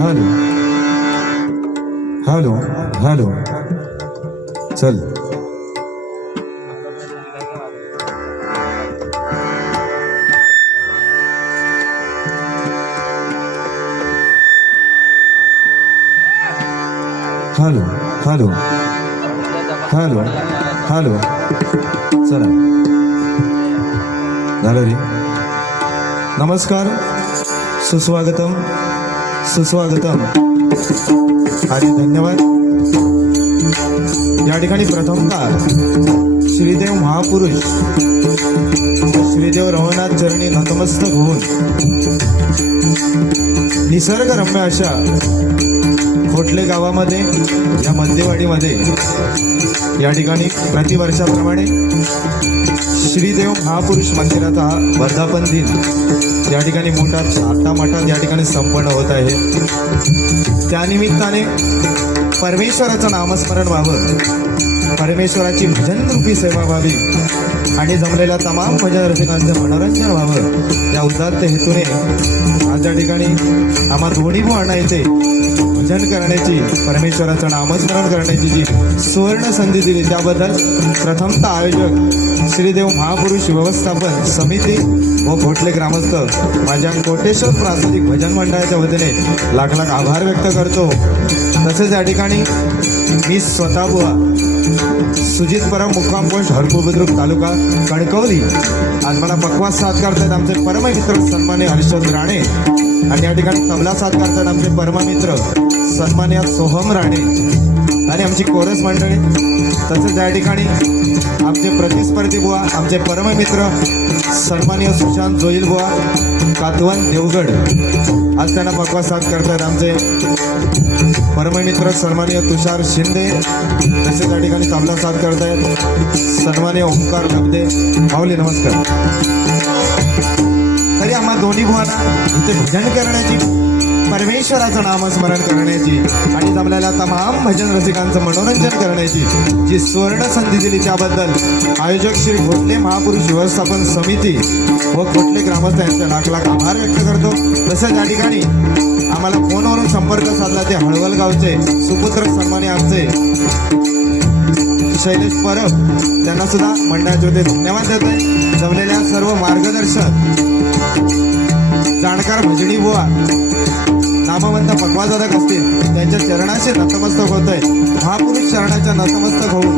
Hello hello hello चल चला. झालं रे नमस्कार. सुस्वागतम. सुस्वागतम. आणि धन्यवाद. या ठिकाणी प्रथमतः श्रीदेव महापुरुष श्रीदेव रवनाथ चरणी नतमस्तक होऊन निसर्गरम्य अशा खोटले गावामध्ये या मध्यवाडीमध्ये या ठिकाणी प्रतिवर्षाप्रमाणे श्रीदेव महापुरुष मंदिराचा वर्धापन दिन या ठिकाणी मोठा आता मठात या ठिकाणी संपन्न होत आहे. त्यानिमित्ताने परमेश्वराचं नामस्मरण व्हावं. परमेश्वराची भजनरूपी सेवा व्हावी. आणि जमलेल्या तमाम भजन रसिकांचं मनोरंजन व्हावं या उदात्त हेतूने आज या ठिकाणी आम्हा दोन्ही भावना येथे भजन करण्याची परमेश्वराचं नामस्मरण करण्याची जी सुवर्ण संधी दिली त्याबद्दल प्रथमतः आयोजक श्रीदेव महापुरुष व्यवस्थापन समिती व भोटले ग्रामस्थ माझ्या कोटेश्वर प्रास्ताविक भजन मंडळाच्या वतीने लाख लाख आभार व्यक्त करतो. तसेच या ठिकाणी मी स्वतः बुवा सुजित परम मुक्काम पोस्ट हरपूर बुद्रुक तालुका कणकवली. आज मला पक्वास साथ करतात आमचे परममित्र सन्मान्य हरिश्चंद्र राणे. आणि या ठिकाणी तबला साथ करतात आमचे परममित्र सन्मान्य सोहम राणे. आणि आमची कोरस मंडळी. तसेच या ठिकाणी आमचे प्रतिस्पर्धी बुवा आमचे परममित्र सन्मान्य सुशांत जोईल बुवा कातवन देवगड. आज त्यांना पक्वास साथ करतात आमचे परममित्र सन्मान्य तुषार शिंदे तसेच त्या ठिकाणी तबला साथ करतायत. सन्मान्य ओंकार लगदे माऊली नमस्कार. तरी आम्हा दोन्ही भुवांना इथे भजन करण्याची परमेश्वराचं नामस्मरण करण्याची आणि जमलेल्या तमाम भजन रसिकांचं मनोरंजन करण्याची जी सुवर्ण संधी दिली त्याबद्दल आयोजक श्री घोटले महापुरुष व्यवस्थापन समिती व घोटले ग्रामस्थ यांचा लाख लाख आभार व्यक्त करतो. तसेच या ठिकाणी आम्हाला फोनवरून संपर्क साधला ते हळवल गावचे सुपुत्र सन्मानी आमचे शैलेश परब त्यांना सुद्धा मंडळाचे होते धन्यवाद देतोय. जमलेल्या सर्व मार्गदर्शक जाणकार भजनी बुवा नामवंत पक्वाजादक असतील त्यांच्या चरणाशी नतमस्तक होतोय. महापुरुष चरणाच्या नतमस्तक होऊन.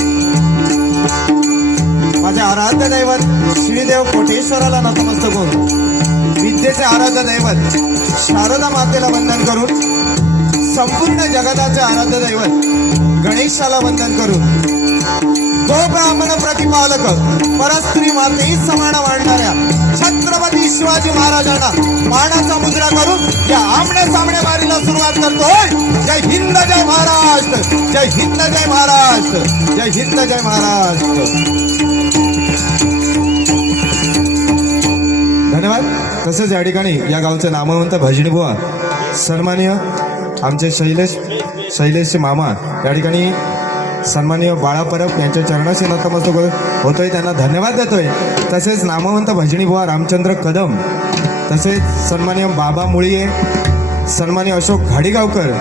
माझ्या आराध्य दैवत श्रीदेव कोटेश्वराला नतमस्तक होऊन. विद्येचे आराध्य दैवत शारदा मातेला वंदन करून संपूर्ण जगताचे आराध्य दैवत गणेशाला वंदन करून. तो ब्राह्मण प्रतिपालक परस्त्री मातेही समान मांडणाऱ्या छत्रपती शिवाजी महाराजांना मानाचा मुद्रा करून या आमने सामने मारीला सुरुवात करतोय. जय हिंद जय महाराष्ट्र. जय हिंद जय महाराष्ट्र. जय हिंद जय महाराष्ट्र. धन्यवाद. तसेच या ठिकाणी या गावचे नामवंत भजनी बुवा. सन्माननीय आमचे शैलेश शैलेशचे मामा या ठिकाणी सन्माननीय बाळा परब यांच्या चरणाशी नतमस्तक होतोय त्यांना धन्यवाद देतोय. तसेच नामवंत भजनी बुवा रामचंद्र कदम तसेच सन्माननीय बाबा मुळीये सन्माननीय अशोक घाडीगावकर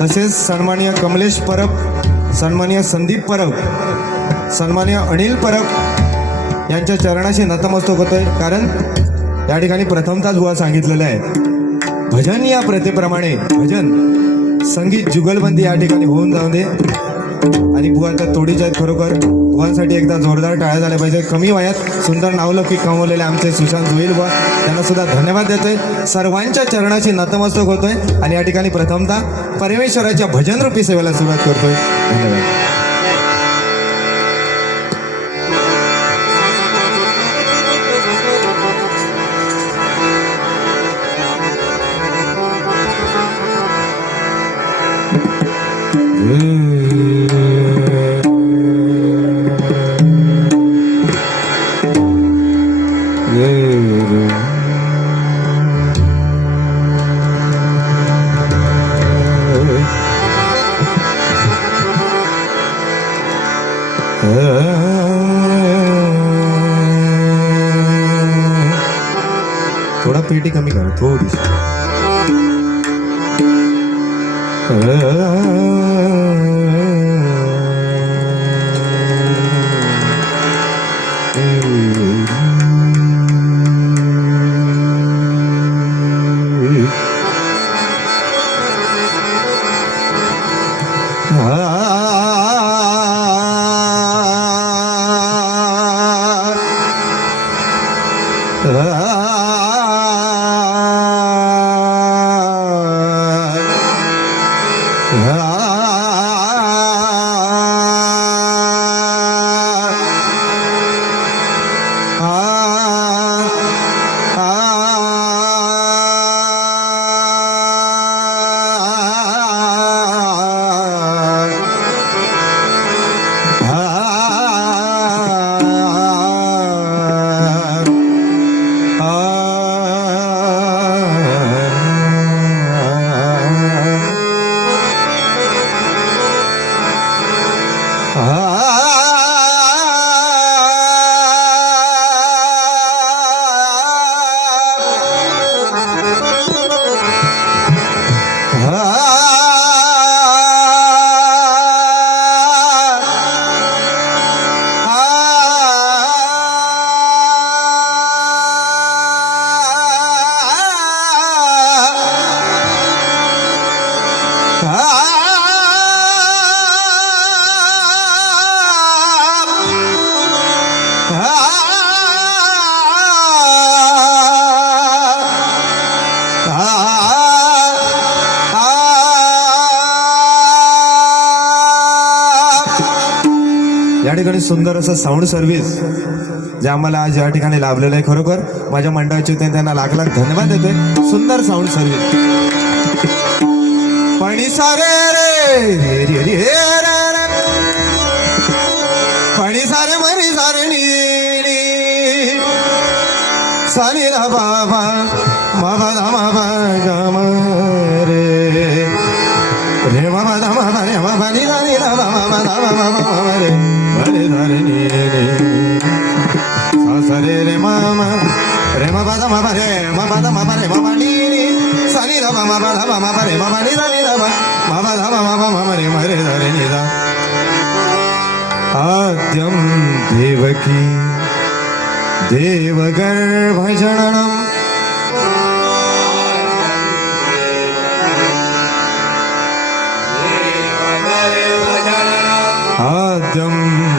तसेच सन्माननीय कमलेश परब सन्माननीय संदीप परब सन्माननीय अनिल परब यांच्या चरणाशी नतमस्तक होतोय. कारण या ठिकाणी प्रथमतःच बुवा सांगितलेलं आहे. भजन या प्रथेप्रमाणे भजन संगीत जुगलबंदी या ठिकाणी होऊन जाऊ दे. आणि बुवा तोडीच्या आहेत खरोखर. बुवांसाठी एकदा जोरदार टाळ्या झाल्या पाहिजे कमी वयात सुंदर नावलौकिक कमवलेले आमचे सुशांत जोईल बुवा त्यांना सुद्धा धन्यवाद देतोय. सर्वांच्या चरणाची नतमस्तक होतोय. आणि या ठिकाणी प्रथमतः परमेश्वराच्या भजनरूपी सेवेला सुरुवात करतोय. धन्यवाद. पेटी कमी करा थोडीशी. सुंदर असं साऊंड सर्व्हिस जे आम्हाला आज या ठिकाणी लाभलेलं आहे खरोखर माझ्या मंडळाचे वतीने त्यांना लाख लाख धन्यवाद देतोय सुंदर साऊंड सर्व्हिस पाणी सारे रे रे रे रे रे पाणी सारे मनी सारे नी नी. रा बाबा बाबा धा बाबा गम रे रे बाबा धा बाबा रे बाबा नी रा रा बाबा धा बाबा बाबा रे रे धा रे नी रे सा सा रे रे मामा रे बाबा धा बाबा रे बाबा धा बाबा रे बाबा नी नी सानी रा बाबा धा बाबा रे बाबा नी रा नी रा बाबा धा बाबा बाबा रे मा रे धा रे नी रा आद्यं देवकी देवगर्भजननम् आद्यं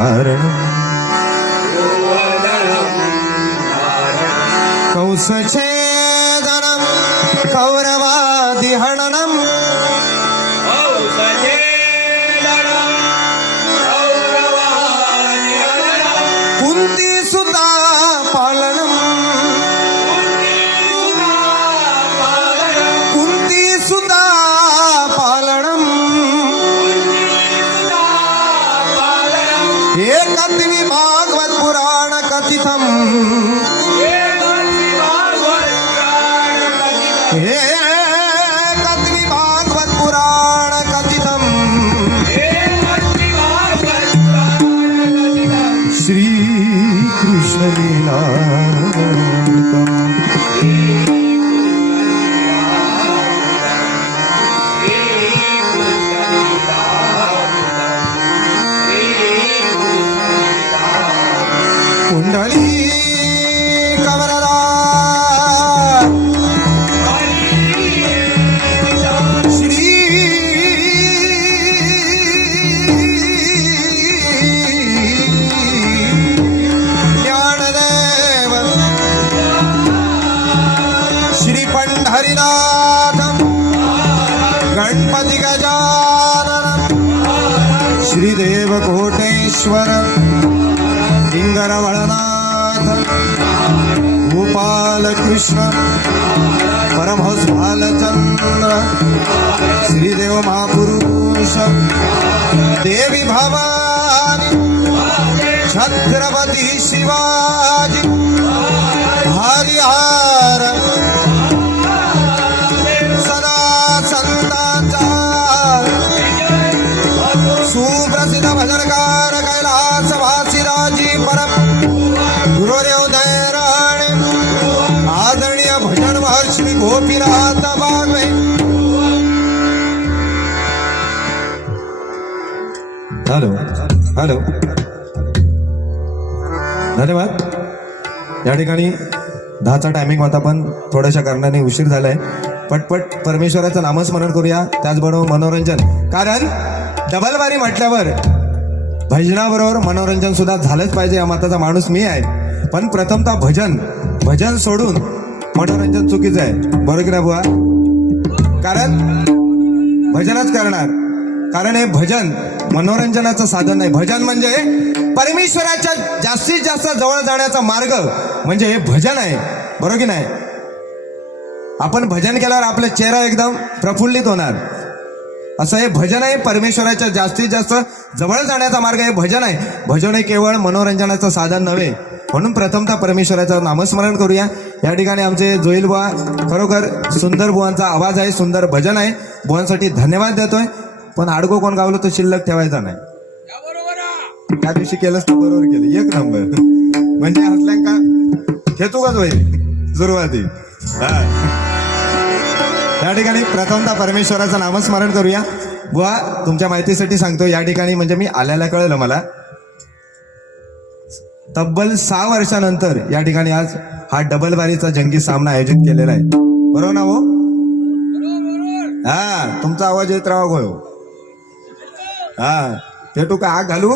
धारणम् कौसचे श्रीकृष्णलीलामृतम् शिवकोटेश्वर लिंगर वळनाथ गोपाल कृष्ण परमहंस भालचंद्र श्रीदेव महापुरुष देवी भवानी छत्रपती शिवाजी हरिहार। गोपीनाथ बागवे हॅलो हॅलो धन्यवाद या ठिकाणी दहाचा टायमिंग होता पण थोड्याशा कारणाने उशीर झालाय. पटपट परमेश्वराचं नामस्मरण करूया. त्याचबरोबर मनोरंजन. कारण डबलबारी म्हटल्यावर भजनाबरोबर मनोरंजन सुद्धा झालंच पाहिजे या माताचा माणूस मी आहे. पण प्रथमतः भजन भजन सोडून मनोरंजन चुकीचं आहे. बरोबर की ना बुवा? कारण भजनच करणार. कारण हे भजन मनोरंजनाचं साधन नाही. भजन म्हणजे परमेश्वराच्या जास्तीत जास्त जवळ जाण्याचा मार्ग म्हणजे हे भजन आहे. बरोबर की नाही? आपण भजन केल्यावर आपला चेहरा एकदम प्रफुल्लित होणार. असं हे भजन आहे. परमेश्वराच्या जास्तीत जास्त जवळ जाण्याचा मार्ग हे भजन आहे. भजन हे केवळ मनोरंजनाचं साधन नव्हे. म्हणून प्रथमतः परमेश्वराचं नामस्मरण करूया. या ठिकाणी आमचे जोईल बुवा खरोखर सुंदर बुवांचा आवाज आहे सुंदर भजन आहे. बुवांसाठी धन्यवाद देतोय. पण आडगो कोण गावलं तर शिल्लक ठेवायचा नाही. त्या दिवशी केलंच तर बरोबर केलं. एक नंबर. म्हणजे असल्या का घेतो का तो सुरुवाती. हा. या ठिकाणी प्रथमतः परमेश्वराचं नामस्मरण करूया. बुवा तुमच्या माहितीसाठी सांगतो या ठिकाणी म्हणजे मी आल्याला कळलं मला. तब्बल सहा वर्षानंतर या ठिकाणी आज हा डबल बारीचा जंगी सामना आयोजित केलेला आहे. बरोबर ना हो हा तुमचा आवाज येत राहा गोय हा पेटू का आग घालू?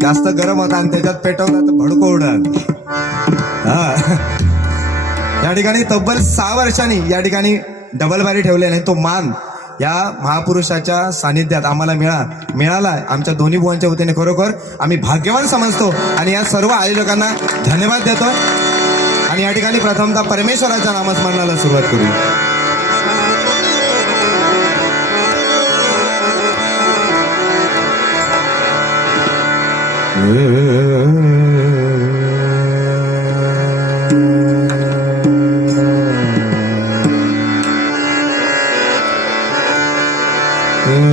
जास्त गरम होता आणि त्याच्यात पेटवला तर भडको उडाल हा. या ठिकाणी तब्बल सहा वर्षांनी या ठिकाणी डबल बारी ठेवले नाही तो मान या महापुरुषाच्या सानिध्यात आम्हाला मिळा मिळाला. आमच्या दोन्ही बुवांच्या वतीने खरोखर आम्ही भाग्यवान समजतो. आणि या सर्व आयोजकांना धन्यवाद देतो. आणि या ठिकाणी प्रथमतः परमेश्वराच्या नामस्मरणाला सुरुवात करू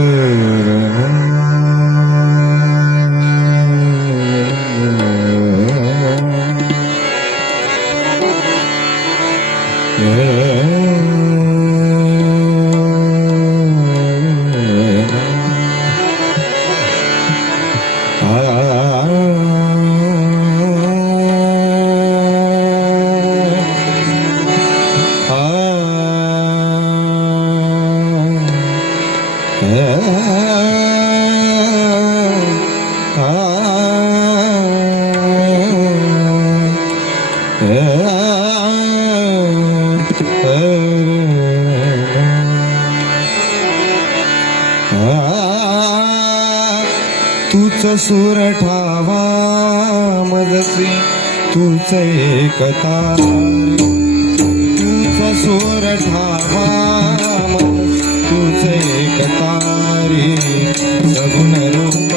Mm-hmm. तूच सूर ठावा मदसी तूच एकता. तूच सूर ठावा मदसी तूच एकतारी सगुण रूप